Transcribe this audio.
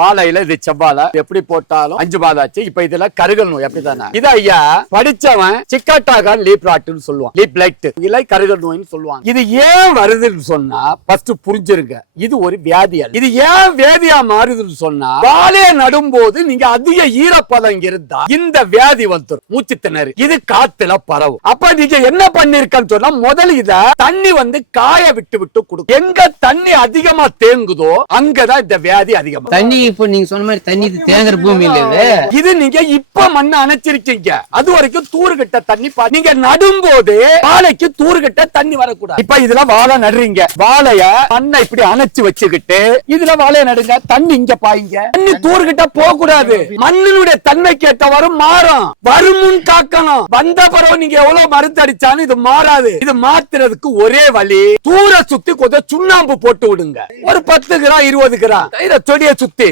வாழையில இது செவ்வாழை. எப்படி போட்டாலும் அஞ்சு மாதம் ஆச்சு. இப்ப இதுல கருகல் நோய் அப்படிதானே? இது ஐயா படிச்சவன் சிக்காட்டாகான் லீப் ராட்டுன்னு சொல்லுவான். லீப் லைட் இலை கருகல் நோய்னு சொல்லுவாங்க. இது ஏன் வருதுன்னு சொன்னா ஃபர்ஸ்ட் புரிஞ்சிருங்க. இது ஒரு வியாதி இது ஏன் வேதியா மாறுதுன்னு சொன்னா வாழைய நடும்போது நீங்க அதிக ஈரப்பதம் இருந்தா இந்த வியாதி வந்துடும் மூச்சு திணறு இது காத்துல பரவும். அப்ப நீங்க என்ன பண்ணிருக்கன்னு சொன்னா முதல்ல இத தண்ணி வந்து காய விட்டு விட்டு கொடுக்கும். எங்க தண்ணி அதிகமா தேங்குதோ அங்கதான் இந்த வியாதி அதிகமா. தண்ணி இப்போ நீங்க சொன்ன மாதிரி தண்ணி இது தேங்குற பூமி இல்ல இது. இது நீங்க இப்ப மண்ணை அணைச்சிருக்கீங்க. அது வரைக்கும் தூறுகிட்ட தண்ணி நீங்க நடும்போது வாழைக்கு தூறுகிட்ட தண்ணி வரக்கூடாது. இப்ப இதுல வாழை நடுறீங்க. வாழைய மண்ணை இப்படி அணைச்சு வச்சுக்கிட்டு இதுல வாழைய நடுங்க தண்ணி இங்க பாயுங்க. தண்ணி தூறுகிட்ட போக கூடாது மண்ணினுடைய தன்மைக்கு ஏற்றவாறு மாறும். வருமுன் காக்கணும். வந்த பிறகு நீங்க எவ்வளவு மருந்து அடிச்சாலும் இது மாறாது. இது மாத்துறதுக்கு ஒரே வழி தூர சுத்தி கொஞ்சம் சுண்ணாம்பு போட்டு விடுங்க. ஒரு பத்து கிராம் இருபது கிராம். இத செடியை சுத்தி